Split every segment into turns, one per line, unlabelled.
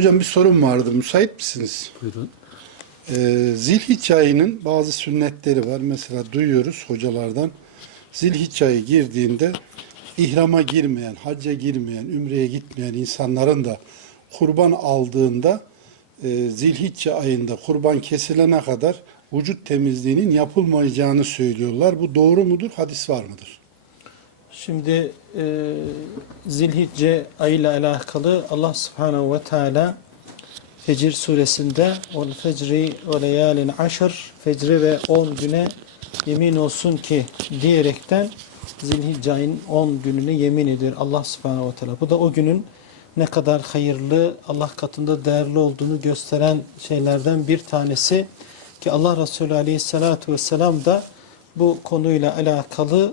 Hocam bir sorum vardı. Müsait misiniz?
Buyurun.
Ee, Zilhicce ayının bazı sünnetleri var. Mesela duyuyoruz hocalardan. Zilhicce ayı girdiğinde ihrama girmeyen, hacca girmeyen, ümreye gitmeyen insanların da kurban aldığında e, Zilhicce ayında kurban kesilene kadar vücut temizliğinin yapılmayacağını söylüyorlar. Bu doğru mudur? Hadis var mıdır?
Şimdi e, Zilhicce ayıyla alakalı Allah Subhanahu ve Teala Fecir suresinde "Vel fecri ve leyalin aşr" Fecri ve 10 güne yemin olsun ki diyerekten Zilhicce ayının 10 gününe yemin ediyor Allah Subhanahu ve Teala. Bu da o günün ne kadar hayırlı, Allah katında değerli olduğunu gösteren şeylerden bir tanesi ki Allah Resulü Aleyhisselatü Vesselam da bu konuyla alakalı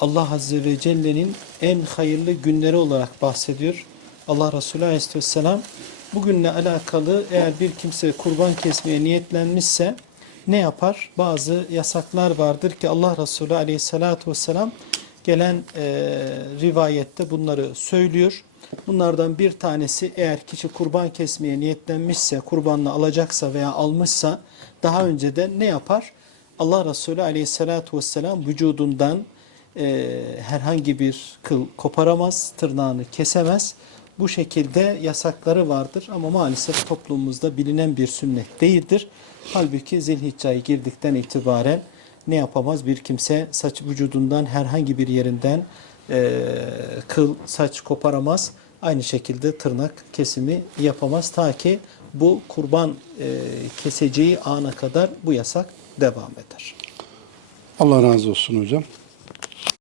Allah Azze ve Celle'nin en hayırlı günleri olarak bahsediyor. Allah Resulü Aleyhisselam bugünle alakalı eğer bir kimse kurban kesmeye niyetlenmişse ne yapar? Bazı yasaklar vardır ki Allah Resulü Aleyhisselatü Vesselam gelen e, rivayette bunları söylüyor. Bunlardan bir tanesi eğer kişi kurban kesmeye niyetlenmişse, kurbanını alacaksa veya almışsa daha önceden ne yapar? Allah Resulü aleyhissalatu vesselam vücudundan e, herhangi bir kıl koparamaz, tırnağını kesemez. Bu şekilde yasakları vardır ama maalesef toplumumuzda bilinen bir sünnet değildir. Halbuki zilhicce ayı girdikten itibaren ne yapamaz? Bir kimse saç vücudundan herhangi bir yerinden e, kıl, saç koparamaz. Aynı şekilde tırnak kesimi yapamaz. Ta ki bu kurban e, keseceği ana kadar bu yasak devam eder.
Allah razı olsun hocam.